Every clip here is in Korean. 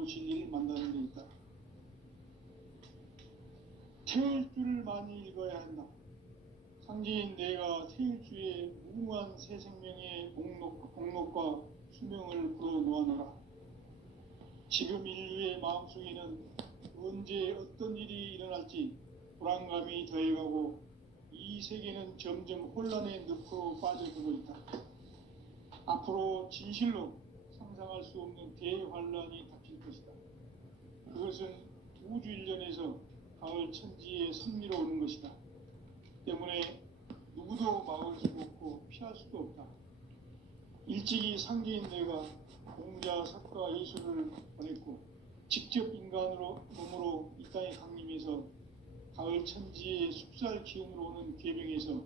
진로 진리를 만나는 데 있다. 태일주를 많이 읽어야 한다. 상제인 내가 태일주의 무궁한 새 생명의 복록과 수명을 불어놓아노라. 지금 인류의 마음속에는 언제 어떤 일이 일어날지 불안감이 더해가고 이 세계는 점점 혼란의 늪으로 빠져들고 있다. 앞으로 진실로 상상할 수 없는 대환란이 닥칠 것이다. 그것은 우주 일련에서 가을 천지의 섭리로 오는 것이다. 때문에 누구도 막을 수 없고 피할 수도 없다. 일찍이 상제인 내가 공자, 석가, 예수를 보냈고 직접 인간으로 몸으로 이 땅에 강림해서 가을 천지의 숲살 기운으로 오는 궤병에서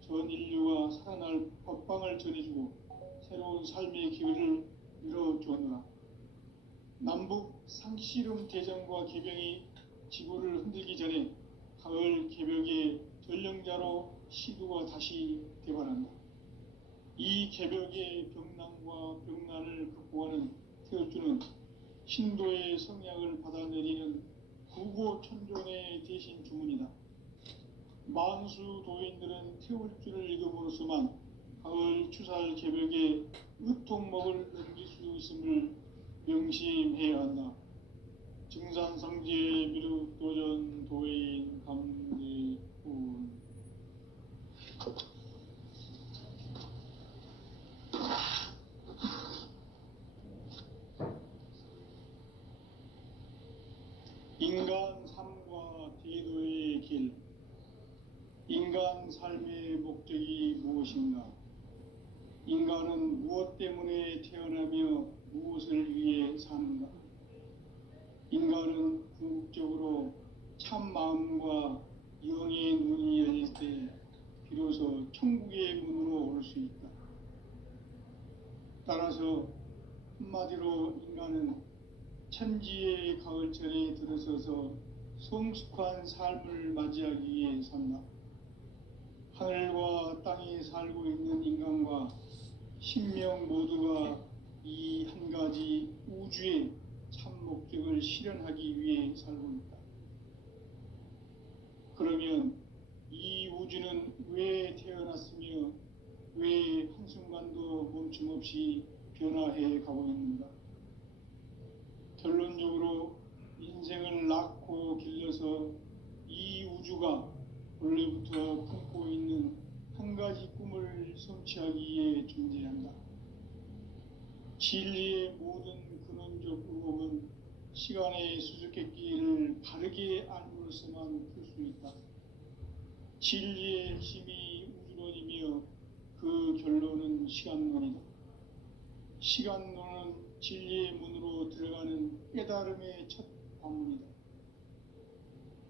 전 인류가 살아날 법방을 전해주고 새로운 삶의 기회를 열어주었노라. 남북 상씨름 대전과 궤병이 지구를 흔들기 전에 가을 개벽의 전령자로 시도가 다시 개발한다. 이 개벽의 병난과 병난을 극복하는 태울주는 신도의 성약을 받아내리는 구고천존의 대신 주문이다. 만수 도인들은 태울주를 읽음으로써만 가을 추살 개벽의 의통목을 넘길 수 있음을 명심해야 한다. 증산상제 미륵도전 도인 감리군. 인간 삶과 대도의 길. 인간 삶의 목적이 무엇인가? 인간은 무엇 때문에 태어나며 무엇을 위해 사는가? 인간은 궁극적으로 참 마음과 영의 눈이 열릴 때 비로소 천국의 문으로 올 수 있다. 따라서 한마디로 인간은 천지의 가을철에 들어서서 성숙한 삶을 맞이하기 위해 산다. 하늘과 땅에 살고 있는 인간과 신명 모두가 이 한 가지 우주의 참 목적을 실현하기 위해 살고 있다. 그러면 이 우주는 왜 태어났으며 왜 한순간도 멈춤없이 변화해 가고 있는가? 결론적으로 인생을 낳고 길러서 이 우주가 원래부터 품고 있는 한 가지 꿈을 성취하기 위해 존재한다. 진리의 모든 근원적 의혹은 시간의 수수께끼를 바르게 알므로서만 풀 수 있다. 진리의 핵심이 우주론이며 그 결론은 시간론이다. 시간론은 진리의 문으로 들어가는 깨달음의 첫 관문이다.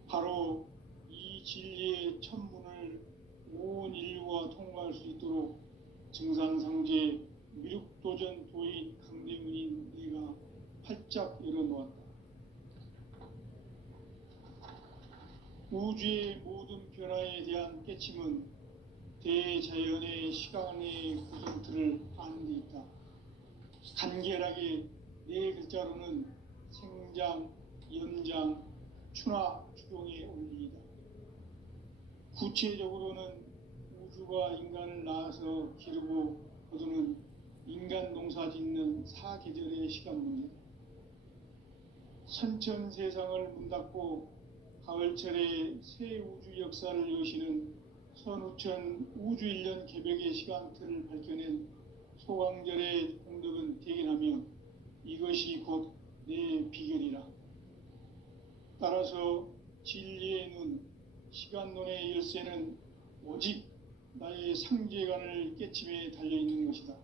바로 이 진리의 첫 문을 온 인류가 통과할 수 있도록 증산상제 미륵도전 도인 강대문인 내가 활짝 열어놓았다. 우주의 모든 변화에 대한 깨침은 대자연의 시간의 구성틀을 아는 데 있다. 간결하게 네 글자로는 생장, 연장, 추나 추동의 원리이다. 구체적으로는 우주가 인간을 낳아서 기르고 거두는 인간 농사 짓는 사계절의 시간 문제다. 선천 세상을 문닫고 가을철에 새 우주 역사를 여시는 선우천 우주일년 개벽의 시간틀을 밝혀낸 소강절의 공덕은 대견하며 이것이 곧 내 비결이라. 따라서 진리의 눈, 시간론의 열쇠는 오직 나의 상제관을 깨침에 달려있는 것이다.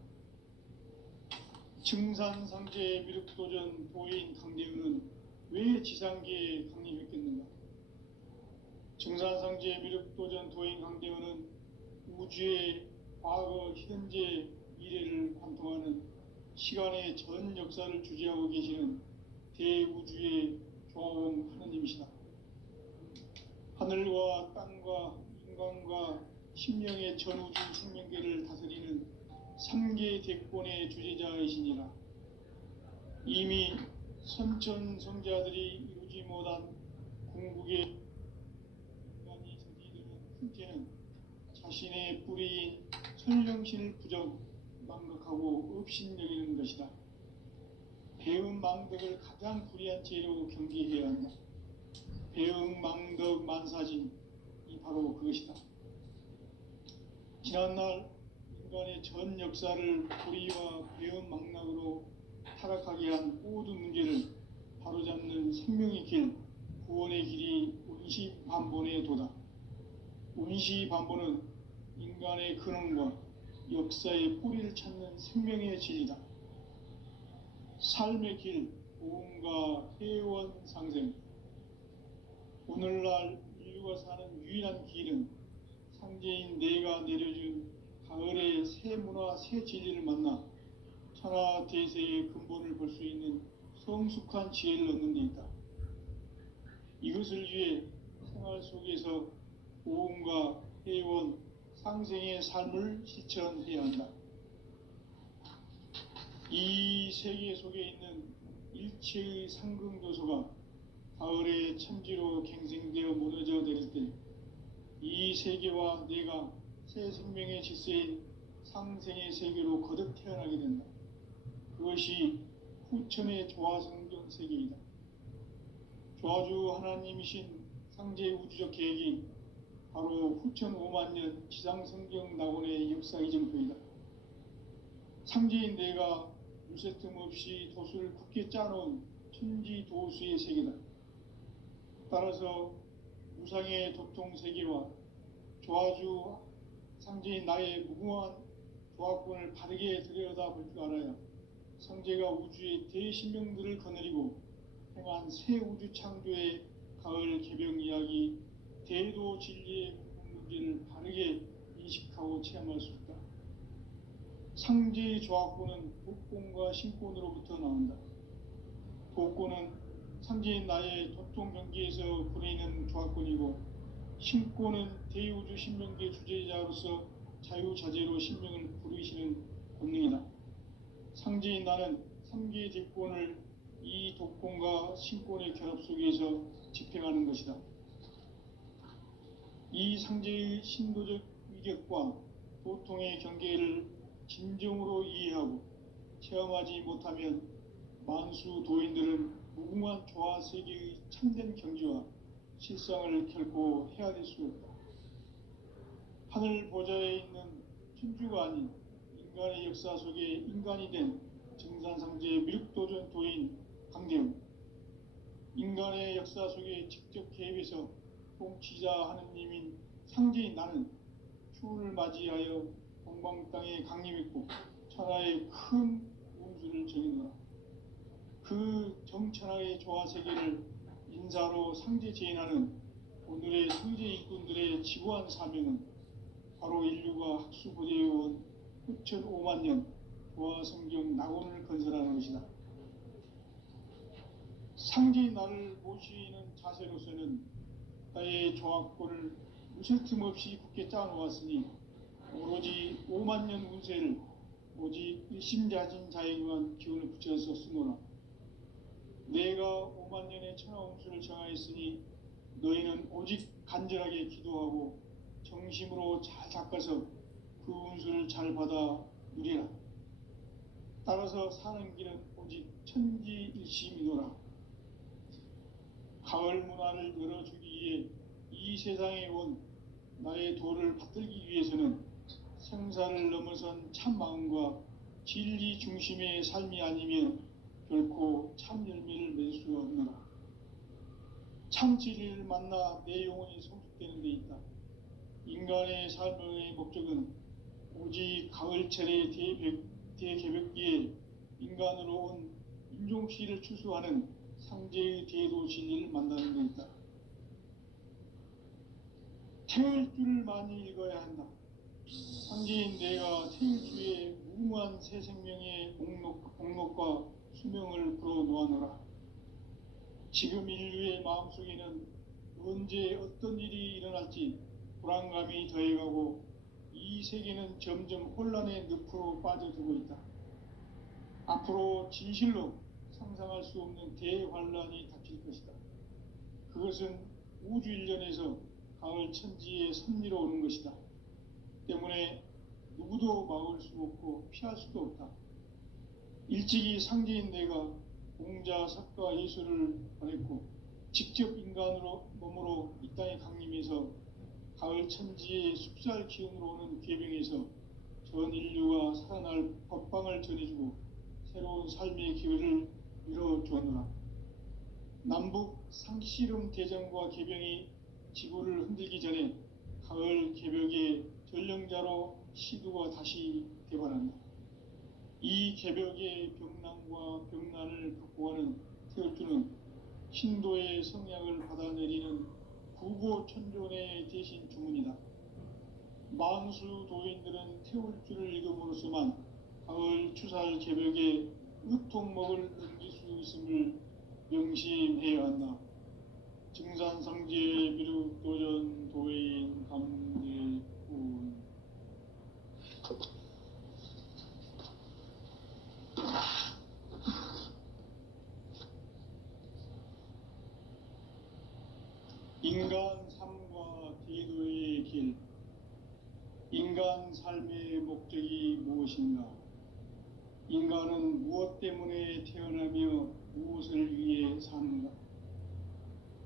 증산상제 미륵도전 도인 강대우는 왜 지상계에 강림했겠는가? 증산상제 미륵도전 도인 강대우는 우주의 과거, 현재, 미래를 관통하는 시간의 전 역사를 주재하고 계시는 대우주의 조화원 하느님이시다. 하늘과 땅과 인간과 심령의 전우주 생명계를 다스리는 3계 대권의 주재자이시니라. 이미 선천성자들이 이루지 못한 궁극의 인간이 저지르는 훈제는 자신의 뿌리인 천령신을 부정 망각하고 업신여기는 것이다. 배은망덕을 가장 불의한 죄로 경계해야 한다. 배은망덕 만사진이 바로 그것이다. 지난날 인간의 전 역사를 불의와 배은망락으로 타락하게 한 모든 문제를 바로잡는 생명의 길, 구원의 길이 운시반본의 도다. 운시반본은 인간의 근원과 역사의 뿌리를 찾는 생명의 진리다. 삶의 길, 보험과 회원 상생. 오늘날 인류가 사는 유일한 길은 상제인 내가 내려준 가을의 새 문화, 새 진리를 만나 천하 대세의 근본을 볼 수 있는 성숙한 지혜를 얻는 데 있다. 이것을 위해 생활 속에서 보험과 회원, 상생의 삶을 실천해야 한다. 이 세계 속에 있는 일체의 상승도소가 가을의 천지로 갱생되어 무너져 내릴 때 이 세계와 내가 새 생명의 질서인 상생의 세계로 거듭 태어나게 된다. 그것이 후천의 조화성경 세계이다. 조화주 하나님이신 상제 우주적 계획이 바로 후천 5만년 지상성경 낙원의 역사 이정표이다. 상제인 내가 유세 틈 없이 도수를 굳게 짜놓은 천지 도수의 세계다. 따라서 무상의 도통세계와 조화주 상제인 나의 무궁한 조화권을 바르게 들여다볼 줄 알아야 상제가 우주의 대신명들을 거느리고 행한 새 우주 창조의 가을 개병 이야기, 대도 진리의 문제를 바르게 인식하고 체험할 수 있다. 상제의 조화권은 독권과 신권으로부터 나온다. 독권은 상제인 나의 도통 경계에서 부리는 조화권이고, 신권은 대우주 신명계 주제자로서 자유자재로 신명을 부르시는 권능이다. 상제인 나는 3개의 대권을 이 독권과 신권의 결합 속에서 집행하는 것이다. 이 상제의 신도적 위격과 도통의 경계를 진정으로 이해하고 체험하지 못하면 만수 도인들은 무궁한 조화 세계의 참된 경지와 실상을 결코 헤아릴 수 없다. 하늘 보좌에 있는 천주가 아닌 인간의 역사 속에 인간이 된 정산상제 미륵도전 도인 강대웅, 인간의 역사 속에 직접 개입해서 통치자 하느님인 상제인 나는 추운을 맞이하여 동방 땅에 강림했고 천하의 큰 운수를 정해놓아 그 정천하의 조화 세계를 인사로 상제 제인하는 오늘의 상제 일꾼들의 지구한 사명은 바로 인류가 학수고대해온 후천 5만년 조화 성경 낙원을 건설하는 것이다. 상제인 나를 모시는 자세로서는 나의 조화권을 무실 틈 없이 굳게 짜놓았으니 오로지 5만년 운세를 오직 일심자진 자에 의한 기운을 붙여서 쓰노라. 내가 5만년의 천하운수를 정하였으니 너희는 오직 간절하게 기도하고 정심으로 잘 닦아서 그 운수를 잘 받아 누리라. 따라서 사는 길은 오직 천지일심이노라. 가을 문화를 열어주기 위해 이 세상에 온 나의 도를 받들기 위해서는 생사를 넘어선 참 마음과 진리 중심의 삶이 아니면 결코 참 열매를 맺을 수 없노라. 참 진리를 만나 내 영혼이 성숙되는 데 있다. 인간의 삶의 목적은 오직 가을철의 대개벽기에 인간으로 온 인종시를 추수하는 상제의 대도 진리를 만나는 데 있다. 태을 줄을 많이 읽어야 한다. 상제인 내가 태일주의 무궁한 새 생명의 목록과 수명을 불어놓아노라. 지금 인류의 마음속에는 언제 어떤 일이 일어날지 불안감이 더해가고 이 세계는 점점 혼란의 늪으로 빠져들고 있다. 앞으로 진실로 상상할 수 없는 대환란이 닥칠 것이다. 그것은 우주 일련에서 가을 천지의 섭리로 오는 것이다. 때문에 누구도 막을 수 없고 피할 수도 없다. 일찍이 상제인 내가 공자, 석가, 예수를 보냈고 직접 인간으로 몸으로 이 땅에 강림해서 가을 천지의 숲살 기운으로 오는 계병에서 전 인류가 살아날 법방을 전해주고 새로운 삶의 기회를 열어주었노라. 남북 상씨름 대전과 계병이 지구를 흔들기 전에 가을 개벽의 전령자로 시두가 다시 대발한다. 이 개벽의 병난과 병난을 극복하는 태울주는 신도의 성약을 받아내리는 구고천존의 대신 주문이다. 만수 도인들은 태울주를 읽음으로써만 가을 추살 개벽의 의통목을 넘길 수 있음을 명심해야 한다. 증산상제 미륵도전 도인 감대군. 인간 삶과 대도의 길. 인간 삶의 목적이 무엇인가? 인간은 무엇 때문에 태어나며 무엇을 위해 사는가?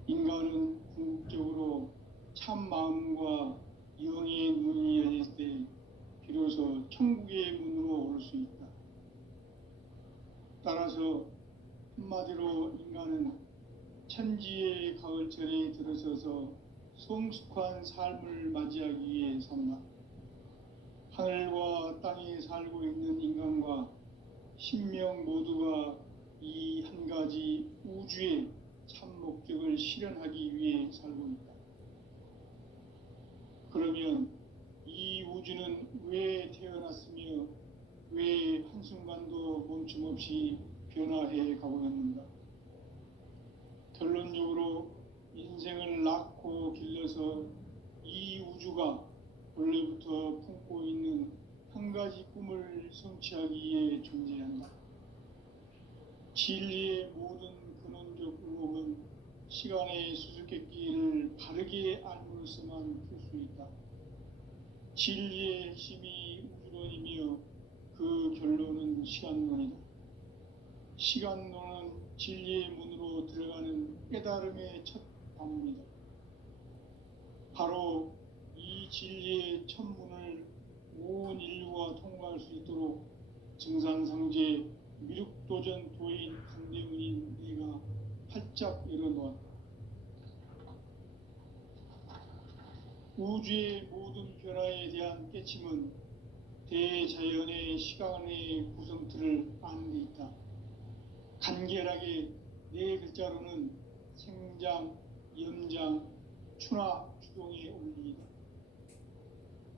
인간은 궁극적으로 참 마음과 영의 눈이 열릴 때 비로소 천국의 문으로 올 수 있다. 따라서 한마디로 인간은 천지의 가을철에 들어서서 성숙한 삶을 맞이하기 위해 산다. 하늘과 땅에 살고 있는 인간과 신명 모두가 이 한 가지 우주의 참 목적을 실현하기 위해 살고 있다. 그러면 이 우주는 왜 태어났으며 왜 한순간도 멈춤없이 변화해 가고 있는가? 결론적으로 인생을 낳고 길러서 이 우주가 원래부터 품고 있는 한 가지 꿈을 성취하기 위해 존재한다. 진리의 모든 근원적 의혹은 시간의 수수께끼를 바르게 알므로서만 풀 수 있다. 진리의 핵심이 우주론이며 그 결론은 시간론이다. 시간론은 진리의 문으로 들어가는 깨달음의 첫 방문이다. 바로 이 진리의 첫 문을 온 인류가 통과할 수 있도록 증산상제 미륵도전 도인 강대문인 네가 활짝 열어놓았다. 우주의 모든 변화에 대한 깨침은 대자연의 시간의 구성틀을 아는 데 있다. 간결하게 네 글자로는 생장, 염장, 추나 추동의 원리이다.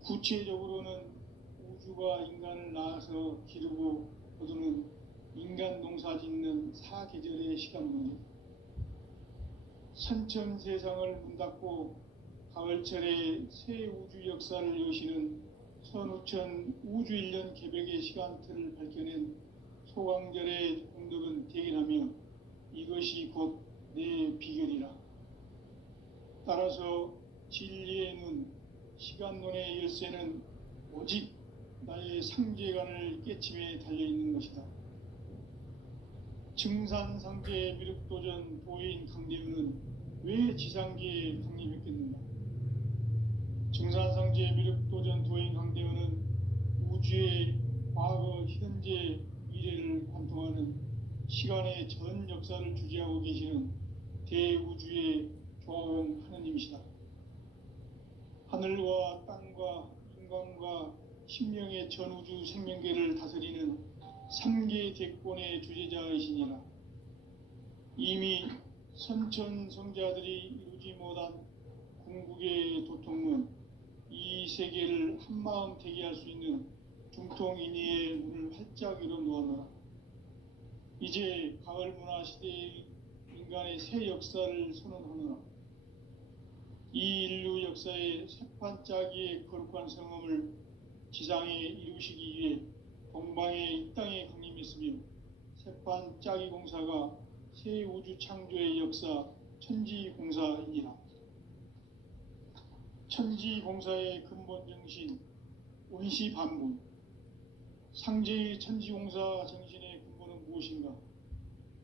구체적으로는 우주가 인간을 낳아서 기르고 거두는 인간 농사 짓는 사계절의 시간론이다. 선천 세상을 문닫고 가을철에 새 우주 역사를 여시는 선우천 우주일년 개벽의 시간틀을 밝혀낸 소강절의 공덕은 대견하며 이것이 곧 내 비결이라. 따라서 진리의 눈, 시간론의 열쇠는 오직 나의 상제관을 깨침에 달려있는 것이다. 증산상제 미륵도전 도인 강대문은 왜 지상계에 강림했겠는가? 증산상제 미륵도전 도인 강대문은 우주의 과거, 현재, 미래를 관통하는 시간의 전 역사를 주재하고 계시는 대우주의 조화원 하느님이시다. 하늘과 땅과 인간과 신명의 전우주 생명계를 다스리는 3계 대권의 주재자이시니라. 이미 선천성자들이 이루지 못한 궁극의 도통문, 이 세계를 한마음 되게 할 수 있는 중통인의의 문을 활짝 열어놓아노라. 이제 가을 문화 시대의 인간의 새 역사를 선언하노라. 이 인류 역사의 새판짜기의 거룩한 성험을 지상에 이루시기 위해 동방의 이 땅에 강림했으며 세판 짜기 공사가 새 우주 창조의 역사 천지공사이니라. 천지공사의 근본 정신 원시반분. 상제의 천지공사 정신의 근본은 무엇인가?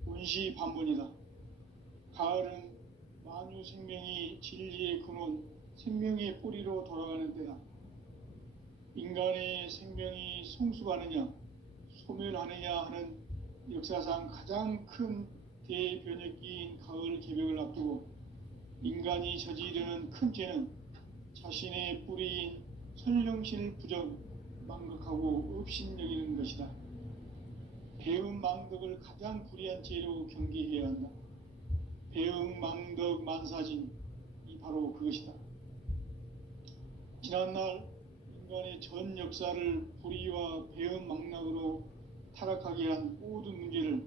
원시반분이다. 가을은 만유 생명이 진리의 근원, 생명의 뿌리로 돌아가는 때다. 인간의 생명이 성숙하느냐, 소멸하느냐 하는 역사상 가장 큰 대변혁기인 가을 개벽을 앞두고 인간이 저지르는 큰 죄는 자신의 뿌리인 설령신을 망각하고 업신여기는 것이다. 배은망덕을 가장 불의한 죄로 경계해야 한다. 배은망덕 만사진이 바로 그것이다. 지난날 인간의 전 역사를 불의와 배은망락으로 타락하게 한 모든 문제를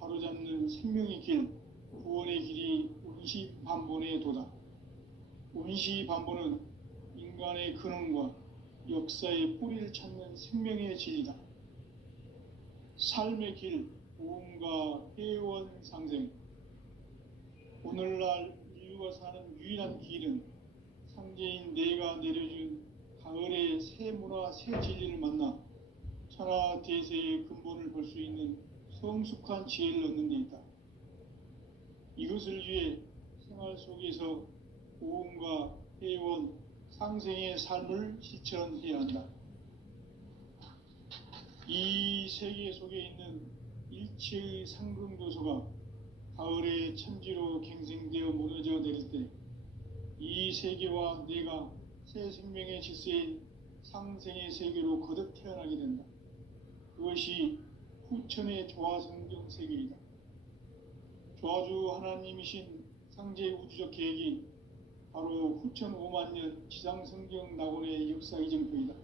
바로잡는 생명의 길, 구원의 길이 원시반본의 도다. 원시반본은 인간의 근원과 역사의 뿌리를 찾는 생명의 진리다. 삶의 길, 보험과 회원 상생. 오늘날 인류가 사는 유일한 길은 상제인 내가 내려준 가을의 새 문화, 새 진리를 만나 천하 대세의 근본을 볼 수 있는 성숙한 지혜를 얻는 데 있다. 이것을 위해 생활 속에서 보험과 회원, 상생의 삶을 실천해야 한다. 이 세계 속에 있는 일체의 상승도소가 가을의 천지로 갱생되어 무너져 내릴 때 이 세계와 내가 새 생명의 질서인 상생의 세계로 거듭 태어나게 된다. 그것이 후천의 조화성경 세계이다. 조화주 하나님이신 상제 우주적 계획이 바로 후천 5만년 지상성경 낙원의 역사 이정표이다.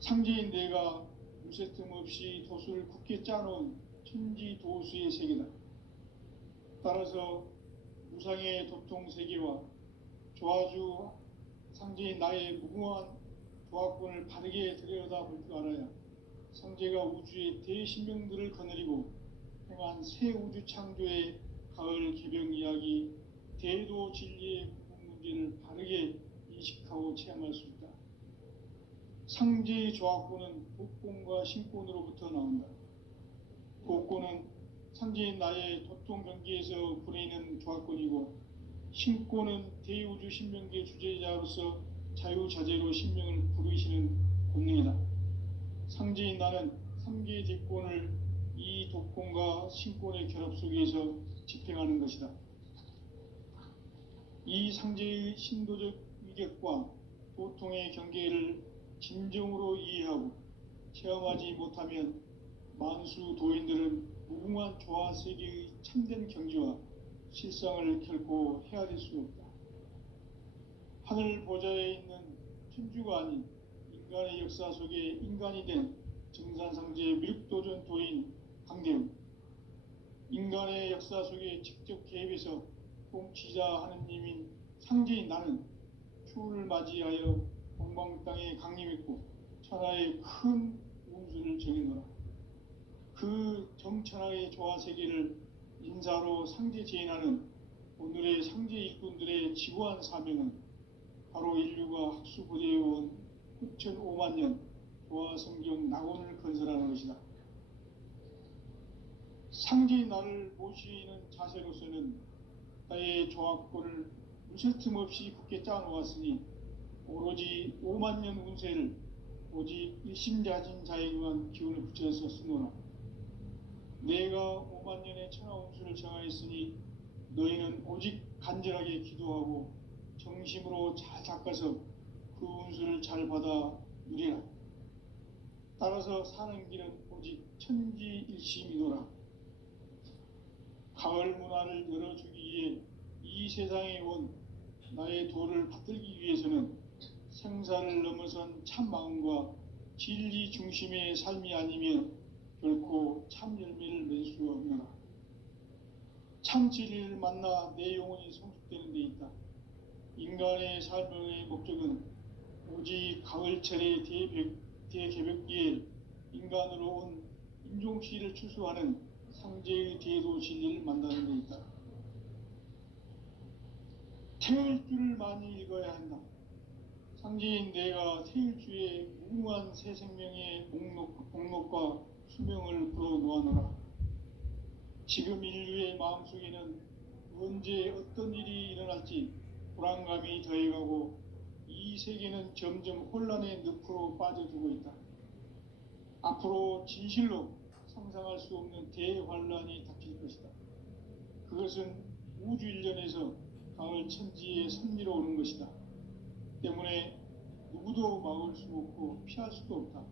상제인 내가 무쇠 틈 없이 도수를 굳게 짜놓은 천지도수의 세계다. 따라서 무상의 도통세계와 조화주 상제인 나의 무궁한 조화권을 바르게 들여다볼 줄 알아야 상제가 우주의 대신명들을 거느리고 행한 새 우주 창조의 가을 개벽 이야기, 대도 진리의 문제를 바르게 인식하고 체험할 수 있다. 상제의 조화권은 복권과 신권으로부터 나온다. 복권은 상제인 나의 도통 경계에서 부리는 조화권이고, 신권은 대우주 신명계 주제자로서 자유자재로 신명을 부르시는 권능이다. 상제인 나는 3개의 대권을 이 도권과 신권의 결합 속에서 집행하는 것이다. 이 상제의 신도적 위격과 도통의 경계를 진정으로 이해하고 체험하지 못하면 만수 도인들은 무궁한 조화세계의 참된 경지와 실상을 결코 헤아릴 수 없다. 하늘 보좌에 있는 천주가 아닌 인간의 역사 속에 인간이 된 정산상제 미륵도전 도인 강대웅, 인간의 역사 속에 직접 개입해서 통치자 하느님인 상제인 나는 추운을 맞이하여 동방 땅에 강림했고 천하의 큰 운수를 정해노라. 그 정천하의 조화세계를 인사로 상제 제인하는 오늘의 상제 일꾼들의 지구한 사명은 바로 인류가 학수고대해온 후천 5만년 조화성경 낙원을 건설하는 것이다. 상제인 나를 모시는 자세로서는 나의 조화권을 무쇠 틈 없이 굳게 짜놓았으니 오로지 5만년 운세를 오직 일심자진 자에게만 기운을 붙여서 쓰노라. 내가 5만년의 천하 운수를 정하였으니 너희는 오직 간절하게 기도하고 정심으로 잘 닦아서 그 운수를 잘 받아 누리라. 따라서 사는 길은 오직 천지일심이노라. 가을 문화를 열어주기 위해 이 세상에 온 나의 도를 받들기 위해서는 생사를 넘어선 참 마음과 진리 중심의 삶이 아니면 결코 참 열매를 맺을 수 없노라. 참 진리를 만나 내 영혼이 성숙되는 데 있다. 인간의 삶의 목적은 오직 가을철의 대개벽기에 인간으로 온 임종시를 추수하는 상제의 대도 진리를 만나는 데 있다. 태울 줄을 많이 읽어야 한다. 상제인 내가 태울 주의 무궁한 새 생명의 목록과 수명을 불어놓아노라. 지금 인류의 마음속에는 언제 어떤 일이 일어날지 불안감이 더해가고 이 세계는 점점 혼란의 늪으로 빠져들고 있다. 앞으로 진실로 상상할 수 없는 대환란이 닥칠 것이다. 그것은 우주 일련에서 가을 천지에 선미로 오는 것이다. 때문에 누구도 막을 수 없고 피할 수도 없다.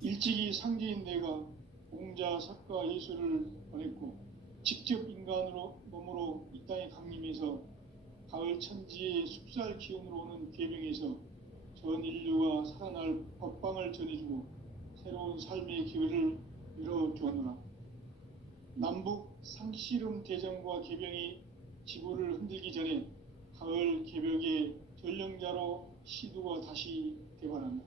일찍이 상제인 내가 공자, 석가, 예수를 보냈고 직접 인간으로 몸으로 이 땅에 강림해서 가을 천지의 숲살 기운으로 오는 계명에서 전 인류가 살아날 법방을 전해주고 새로운 삶의 기회를 열어주었노라. 남북 상씨름 대전과 개병이 지구를 흔들기 전에 가을 개벽의 전령자로 시두가 다시 되관한다.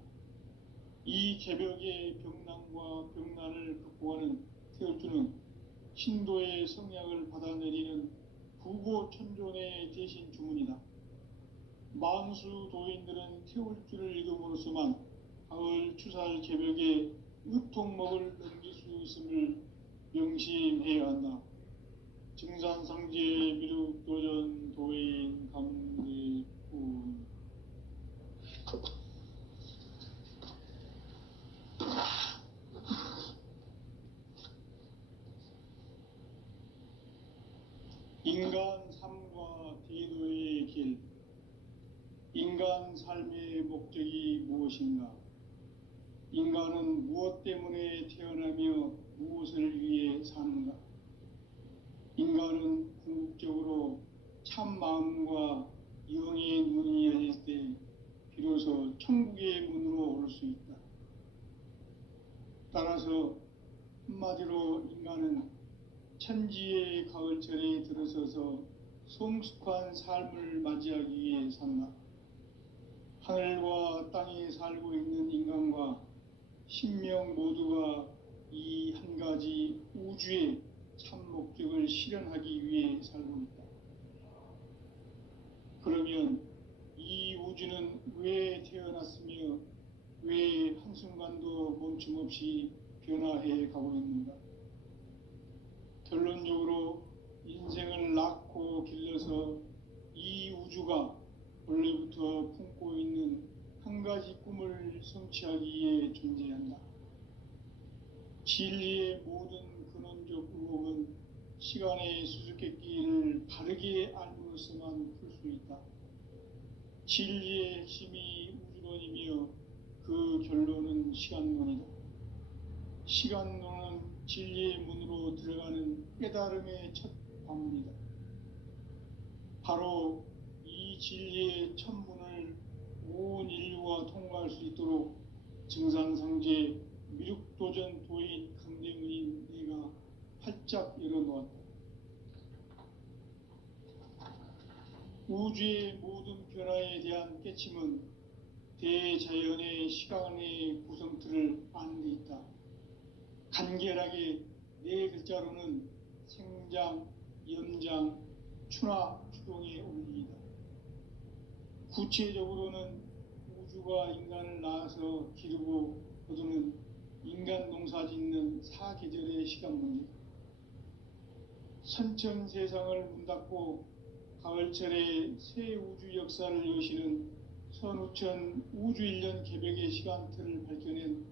이 개벽의 병난과 병난을 극복하는 태울주는 신도의 성약을 받아내리는 부고천존의 대신 주문이다. 만수 도인들은 태울주를 읽음으로써만 가을 추살 개벽의 으통목을 넘길 수 있음을 명심해야 한다. 증산상제 미륵도전 도인 감리군. 인간 삶과 대도의 길. 인간 삶의 목적이 무엇인가? 인간은 무엇 때문에 태어나며 무엇을 위해 사는가? 인간은 궁극적으로 참 마음과 영의 눈이 열릴 때 비로소 천국의 문으로 오를 수 있다. 따라서 한마디로 인간은 천지의 가을철에 들어서서 성숙한 삶을 맞이하기 위해 산다. 하늘과 땅에 살고 있는 인간과 신명 모두가 이 한 가지 우주의 참 목적을 실현하기 위해 살고 있다. 그러면 이 우주는 왜 태어났으며 왜 한순간도 멈춤없이 변화해 가고 있는가? 결론적으로 인생을 낳고 길러서 이 우주가 원래부터 품고 있는 한 가지 꿈을 성취하기 위해 존재한다. 진리의 모든 근원적 의혹은 시간의 수수께끼를 바르게 알므로서만 풀 수 있다. 진리의 핵심이 우주론이며 그 결론은 시간론이다. 시간론은 진리의 문으로 들어가는 깨달음의 첫 방문이다. 바로 이 진리의 첫 문을 온 인류가 통과할 수 있도록 증산상제 미륵도전 도인 강대문인 내가 활짝 열어놓았다. 우주의 모든 변화에 대한 깨침은 대자연의 시간의 구성틀을 아는 데 있다. 간결하게 네 글자로는 생장, 연장, 추나 추동의 원리이다. 구체적으로는 우주가 인간을 낳아서 기르고 거두는 인간 농사 짓는 사계절의 시간 문제. 선천 세상을 문 닫고 가을철에 새 우주 역사를 여시는 선우천 우주일년 개벽의 시간틀을 밝혀낸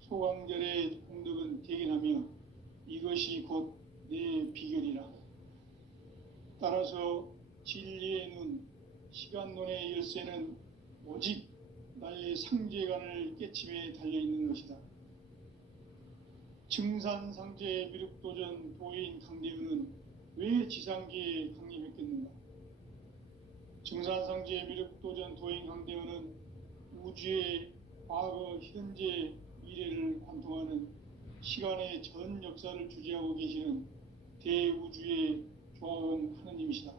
소강절의 공덕은 대견하며 이것이 곧 내 비결이라. 따라서 진리의 눈, 시간론의 열쇠는 오직 나의 상제관을 깨침에 달려있는 것이다. 증산상제 미륵도전 도인 강대우는 왜 지상계에 강림했겠는가? 증산상제 미륵도전 도인 강대우는 우주의 과거, 현재, 미래를 관통하는 시간의 전 역사를 주재하고 계시는 대우주의 조화원 하느님이시다.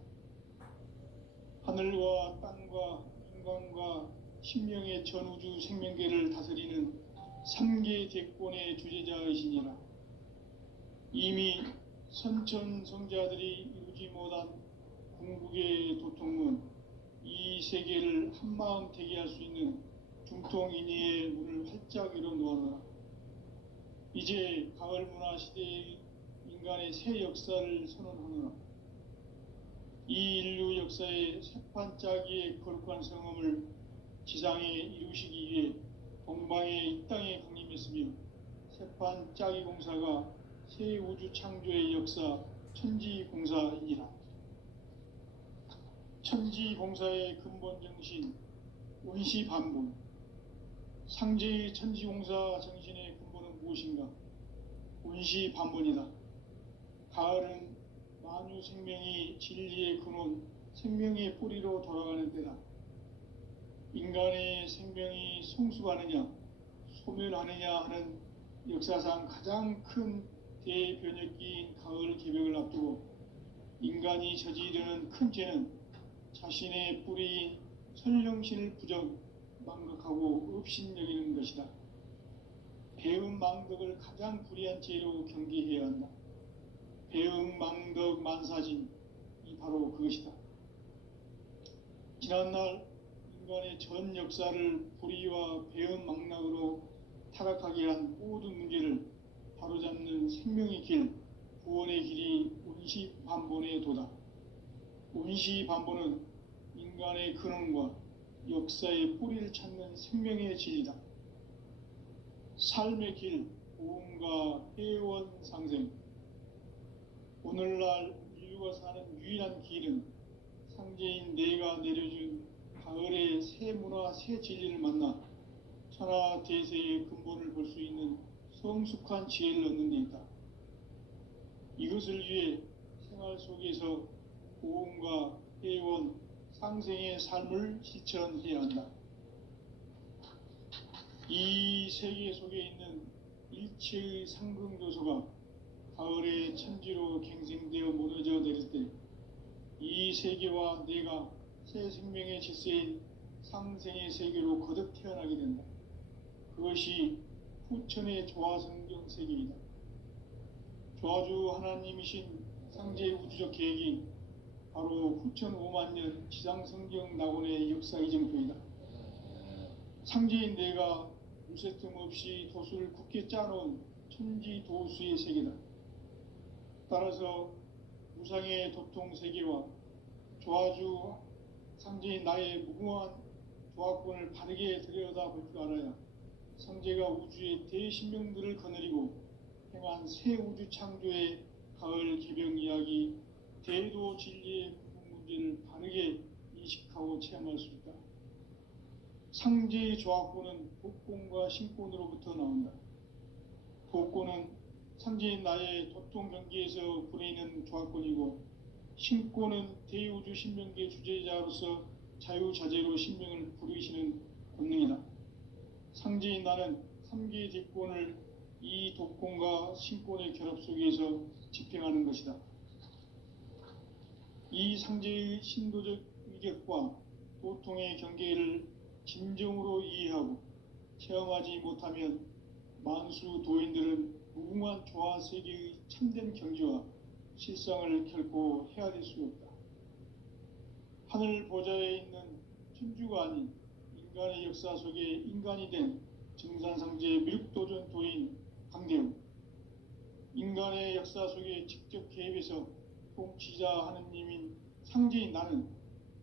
하늘과 땅과 인간과 신명의 전우주 생명계를 다스리는 삼계 대권의 주제자이시니라. 이미 선천성자들이 이루지 못한 궁극의 도통은 이 세계를 한마음 되게 할 수 있는 중통인의의 문을 활짝 열어 놓아라. 이제 가을 문화 시대의 인간의 새 역사를 선언하노라. 이 인류 역사의 새판짜기의 거룩한 성음을 지상에 이루시기 위해 동방의 이 땅에 강림했으며 새판짜기 공사가 새 우주 창조의 역사 천지공사이니라. 천지공사의 근본 정신 원시반본. 상제의 천지공사 정신의 근본은 무엇인가? 원시반본이다. 가을은 만유 생명이 진리의 근원, 생명의 뿌리로 돌아가는 때다. 인간의 생명이 성숙하느냐, 소멸하느냐 하는 역사상 가장 큰 대변혁기인 가을 개벽을 앞두고 인간이 저지르는 큰 죄는 자신의 뿌리인 선령신을 망각하고 업신여기는 것이다. 배음 망덕을 가장 불의한 죄로 경계해야 한다. 배음 망덕 만사진이 바로 그것이다. 지난날 인간의 전 역사를 불의와 배음 망락으로 타락하게 한 모든 문제를 바로잡는 생명의 길, 구원의 길이 원시반본의 도다. 원시반본은 인간의 근원과 역사의 뿌리를 찾는 생명의 진리다. 삶의 길, 보험과 회원 상생. 오늘날 인류가 사는 유일한 길은 상제인 내가 내려준 가을의 새 문화, 새 진리를 만나 천하 대세의 근본을 볼 수 있는 성숙한 지혜를 얻는 데 있다. 이것을 위해 생활 속에서 보험과 회원, 상생의 삶을 실천해야 한다. 이 세계 속에 있는 일체의 상승교소가 가을의 천지로 갱생되어 무너져 내릴 때 이 세계와 내가 새 생명의 질서인 상생의 세계로 거듭 태어나게 된다. 그것이 후천의 조화성경 세계이다. 조화주 하나님이신 상제의 우주적 계획이 바로 후천 5만 년 지상성경 낙원의 역사 이정표이다. 상제인 내가 무쇠틈 없이 도수를 굳게 짜놓은 천지도수의 세계다. 따라서 무상의 도통 세계와 조화주 상제인 나의 무궁한 조화권을 바르게 들여다볼 줄 알아야 상제가 우주의 대신명들을 거느리고 행한 새 우주 창조의 가을 개병 이야기, 대도 진리의 구분 문제를 바르게 인식하고 체험할 수 있다. 상제의 조화권은 도권과 신권으로부터 나온다. 도권은 상제인 나의 도통 경계에서 부리는 조화권이고, 신권은 대우주 신명계 주제자로서 자유자재로 신명을 부르시는 권능이다. 상제인 나는 3개의 대권을 이 도권과 신권의 결합 속에서 집행하는 것이다. 이 상제의 신도적 위격과 도통의 경계를 진정으로 이해하고 체험하지 못하면 만수 도인들은 무궁한 조화 세계의 참된 경지와 실상을 결코 헤아릴 수 없다. 하늘 보좌에 있는 천주가 아닌 인간의 역사 속에 인간이 된 증산상제의 밀도전 도인 강대우, 인간의 역사 속에 직접 개입해서 통치자 하느님인 상제인 나는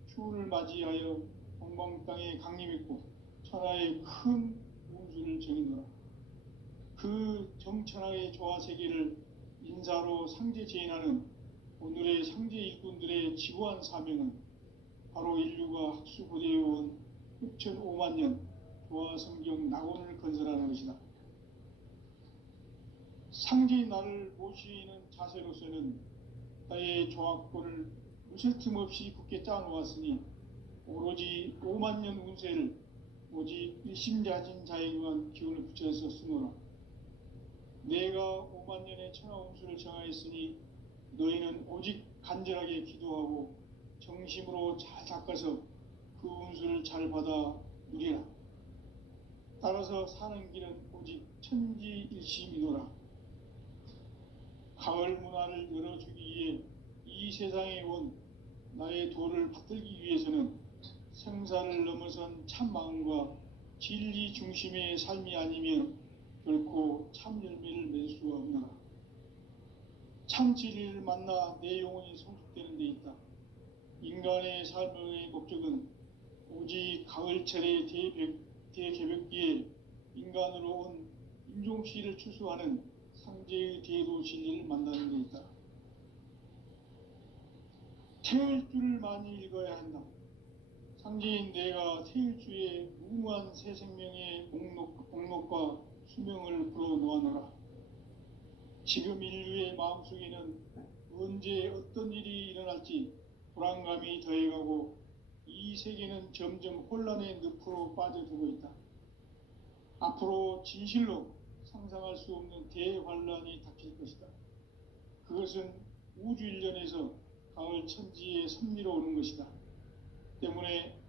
추운을 맞이하여 동방 땅에 강림했고 천하의 큰 운수를 정의노라. 그 정천하의 조화 세계를 인사로 상제 제인하는 오늘의 상제 일꾼들의 지구한 사명은 바로 인류가 학수고대해온 6,5만 년 조화 성경 낙원을 건설하는 것이다. 상제인 나를 모시는 자세로서는 나의 조화권을 무쇠 틈 없이 굳게 짜놓았으니 오로지 5만 년 운세를 오직 일심자진 자에게만 기운을 붙여서 쓰노라. 내가 5만 년의 천하 운수를 정하였으니 너희는 오직 간절하게 기도하고 정심으로 잘 닦아서 그 운수를 잘 받아 누리라. 따라서 사는 길은 오직 천지일심이노라. 가을 문화를 열어주기 위해 이 세상에 온 나의 도를 받들기 위해서는 생사를 넘어선 참 마음과 진리 중심의 삶이 아니면 결코 참 열매를 맺을 수가 없노라. 참 진리를 만나 내 영혼이 성숙되는 데 있다. 인간의 삶의 목적은 오직 가을철의 대개벽기에 인간으로 온 임종씨를 추수하는 상제의 대도 진리를 만나는 데 있다. 태일주를 많이 읽어야 한다. 상제인 내가 태일주의 무궁한 새 생명의 목록과 수명을 불어놓아노라. 지금 인류의 마음속에는 언제 어떤 일이 일어날지 불안감이 더해가고 이 세계는 점점 혼란의 늪으로 빠져들고 있다. 앞으로 진실로 상상할 수 없는 대환란이 닥칠 것이다. 그것은 우주 일련에서 가을 천지에 섭리로 오는 것이다. 때문에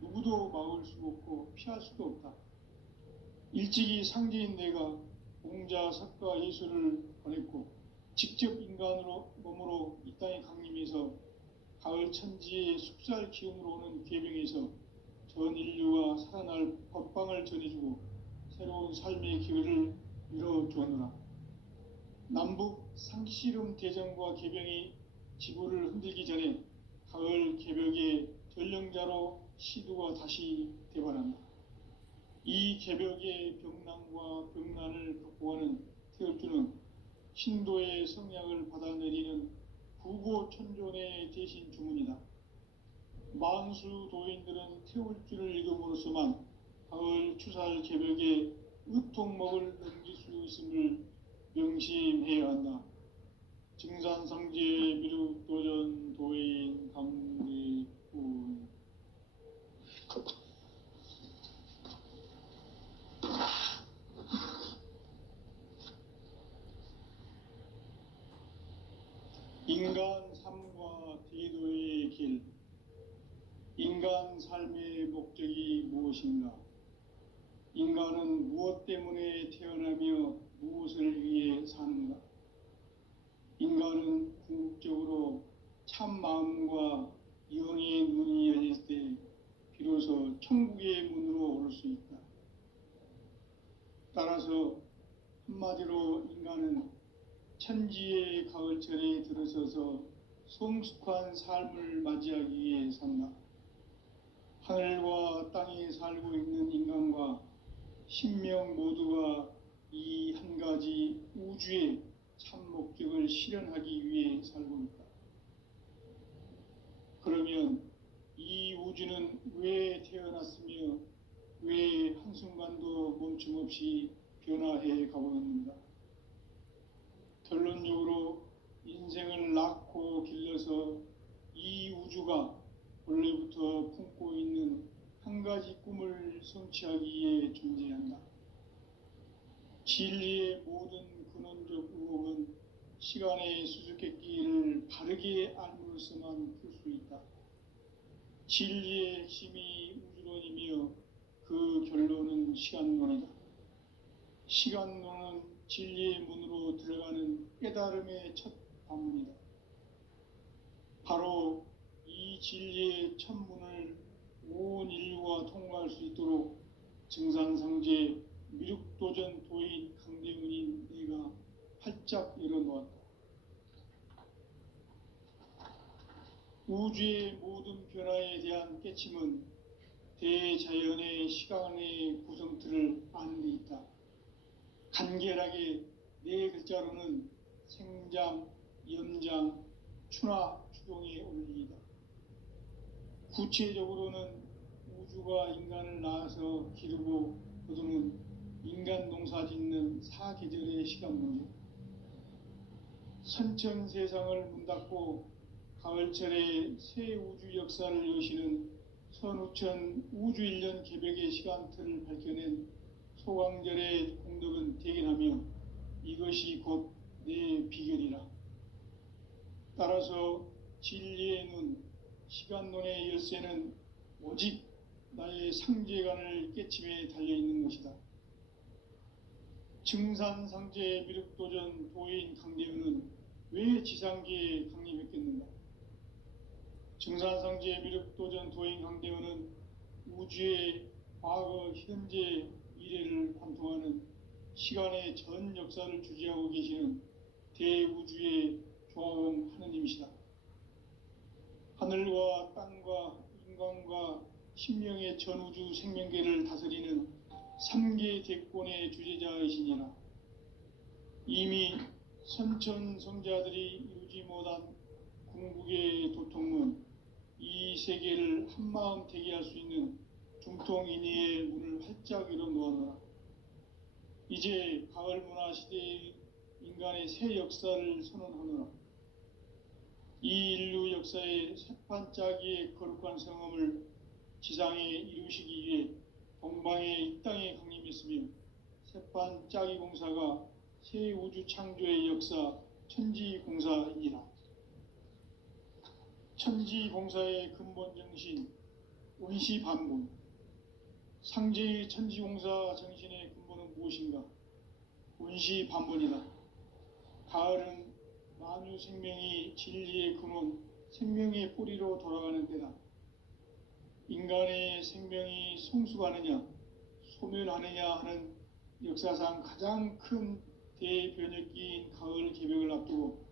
누구도 막을 수 없고 피할 수도 없다. 일찍이 상제인 내가 공자, 석가, 예수를 보냈고 직접 인간으로 몸으로 이 땅에 강림해서 가을 천지의 숲살 기운으로 오는 계명에서 전 인류가 살아날 법방을 전해주고 새로운 삶의 기회를 열어주었노라. 남북 상씨름 대전과 계병이 지구를 흔들기 전에 가을 개벽의 전령자로 시두가 다시 대발한다. 이 개벽의 병난과 병난을 극복하는 태울주는 신도의 성약을 받아내리는 부고천존의 대신 주문이다. 만수 도인들은 태울주를 읽음으로써만 가을 추살 개벽에 의통목을 넘길 수 있음을 명심해야 한다. 증산상제 미륵도전 도인 강리군. 인간 삶과 대도의 길. 인간 삶의 목적이 무엇인가? 인간은 무엇 때문에 태어나며 무엇을 위해 사는가? 인간은 궁극적으로 참 마음과 영의 눈이 열릴 때 비로소 천국의 문으로 오를 수 있다. 따라서 한마디로 인간은 천지의 가을철에 들어서서 성숙한 삶을 맞이하기 위해 산다. 하늘과 땅에 살고 있는 인간과 신명 모두가 이 한 가지 우주의 참 목적을 실현하기 위해 살고 있다. 그러면 이 우주는 왜 태어났으며 왜 한순간도 멈춤 없이 변화해 가고 있는가? 결론적으로 인생을 낳고 길러서 이 우주가 원래부터 품고 있는 한 가지 꿈을 성취하기 위해 존재한다. 진리의 모든 근원적 의혹은 시간의 수수께끼를 바르게 알므로서만 풀 수 있다. 진리의 핵심이 우주론이며 그 결론은 시간론이다. 시간론은 진리의 문으로 들어가는 깨달음의 첫 방문이다. 바로 이 진리의 첫 문을 온 인류가 통과할 수 있도록 증산상제 미륵도전 도인 강대문인 내가 활짝 열어놓았다. 우주의 모든 변화에 대한 깨침은 대자연의 시간의 구성틀을 아는 데 있다. 간결하게 네 글자로는 생장, 연장, 추나 추동의 원리이다. 구체적으로는 우주가 인간을 낳아서 기르고 거두는 인간 농사 짓는 사계절의 시간문이다. 선천 세상을 문 닫고 가을철에 새 우주 역사를 여시는 선우천 우주일년 개벽의 시간틀을 밝혀낸 소강절의 공덕은 대견하며 이것이 곧 내 비결이라. 따라서 진리의 눈, 시간론의 열쇠는 오직 나의 상제관을 깨침에 달려있는 것이다. 증산상제 미륵도전 도인 강대은은 왜 지상계에 강림했겠는가? 증산상제 미륵도전 도인 강대은은 우주의 과거, 현재, 미래를 관통하는 시간의 전 역사를 주재하고 계시는 대우주의 조화원 하느님이시다. 하늘과 땅과 인간과 신명의 전우주 생명계를 다스리는 3계 대권의 주재자이시니라. 이미 선천성자들이 이루지 못한 궁극의 도통문, 이 세계를 한마음 되게 할 수 있는 중통인의의 문을 활짝 열어 놓아노라. 이제 가을 문화 시대의 인간의 새 역사를 선언하노라. 이 인류 역사의 새판짜기의 거룩한 성함을 지상에 이루시기 위해 동방의 이 땅에 강림했으며 새판짜기 공사가 새 우주 창조의 역사 천지공사이니라. 천지공사의 근본 정신 원시반본. 상제의 천지공사 정신의 근본은 무엇인가? 원시반본이다. 가을은 만유 생명이 진리의 근원, 생명의 뿌리로 돌아가는 때다. 인간의 생명이 성숙하느냐, 소멸하느냐 하는 역사상 가장 큰 대변혁기인 가을 개벽을 앞두고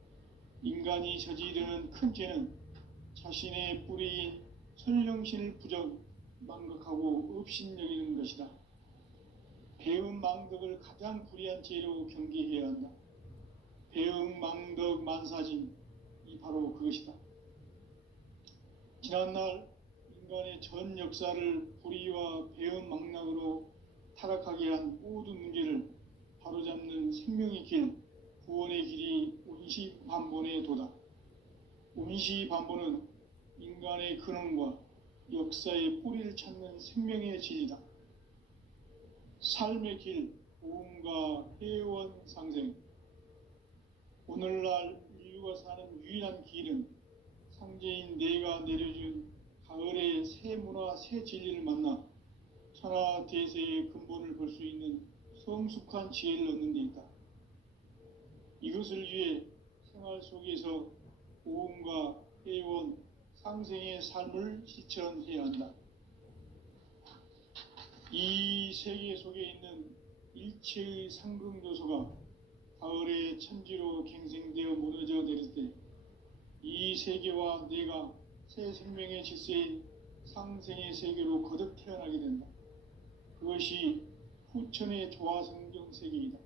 인간이 저지르는 큰 죄는 자신의 뿌리인 설령신을 부정, 망각하고 업신여기는 것이다. 배음 망덕을 가장 불의한 죄로 경계해야 한다. 배음 망덕 만사징이 바로 그것이다. 지난날 인간의 전 역사를 불의와 배음 망락으로 타락하게 한 모든 문제를 바로잡는 생명의 길, 구원의 길이 원시반본의 도다. 원시반본은 인간의 근원과 역사의 뿌리를 찾는 생명의 진리다. 삶의 길, 보험과 회원 상생. 오늘날 인류가 사는 유일한 길은 상제인 내가 내려준 가을의 새 문화, 새 진리를 만나 천하 대세의 근본을 볼 수 있는 성숙한 지혜를 얻는 데 있다. 이것을 위해 생활 속에서 보험과 회원, 상생의 삶을 실천해야 한다. 이 세계 속에 있는 일체의 상승요소가 가을의 천지로 갱생되어 무너져 내릴 때 이 세계와 내가 새 생명의 질서인 상생의 세계로 거듭 태어나게 된다. 그것이 후천의 조화성경 세계이다.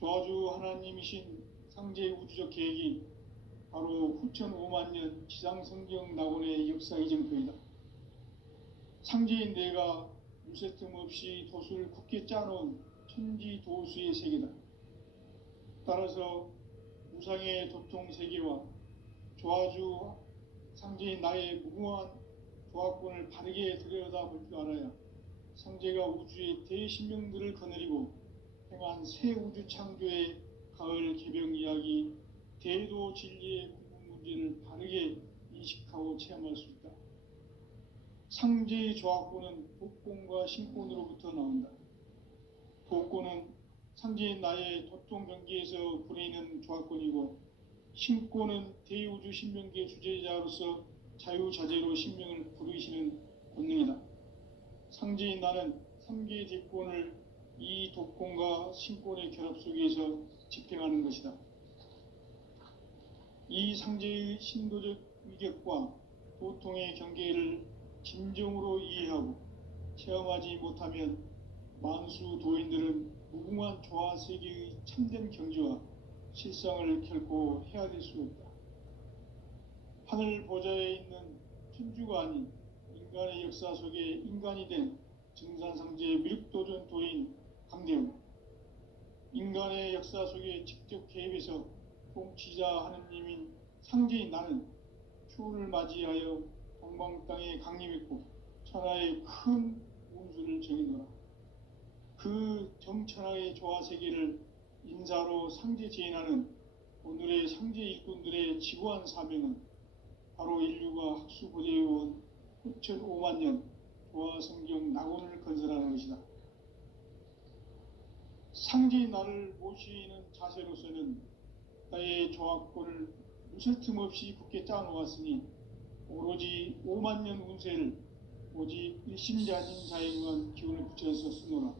조화주 하나님이신 상제의 우주적 계획이 바로 후천 5만 년 지상성경 낙원의 역사 이정표이다. 상제인 내가 물새틈 없이 도수를 굳게 짜놓은 천지도수의 세계다. 따라서 무상의 도통 세계와 조화주 상제인 나의 무궁한 조화권을 바르게 들여다볼 줄 알아야 상제가 우주의 대신명들을 거느리고 행한 새 우주 창조의 가을 개병 이야기, 대도 진리의 궁극 문제를 바르게 인식하고 체험할 수 있다. 상제의 조화권은 독권과 신권으로부터 나온다. 독권은 상제인 나의 도통 경계에서 부리는 조화권이고, 신권은 대우주 신명계 주제자로서 자유자재로 신명을 부르시는 권능이다. 상제인 나는 3개의 대권을 이 독권과 신권의 결합 속에서 집행하는 것이다. 이 상제의 신도적 위격과 도통의 경계를 진정으로 이해하고 체험하지 못하면 만수 도인들은 무궁한 조화 세계의 참된 경지와 실상을 결코 헤아릴 수 없다. 하늘 보좌에 있는 천주가 아닌 인간의 역사 속에 인간이 된 증산상제 미륵도전 도인 강대우, 인간의 역사 속에 직접 개입해서 통치자 하느님인 상제인 나는 추후를 맞이하여 동방 땅에 강림했고 천하의 큰 운수를 정해놓아 그 정천하의 조화 세계를 인사로 상제 제인하는 오늘의 상제 일꾼들의 지구한 사명은 바로 인류가 학수고대해온 후천 5만 년 도와 성경 낙원을 건설하는 것이다. 상제의 나를 모시는 자세로서는 나의 조합권을 무쇠 틈 없이 굳게 짜놓았으니 오로지 5만 년 운세를 오직 일심자진 자에 의한 기운을 붙여서 쓰노라.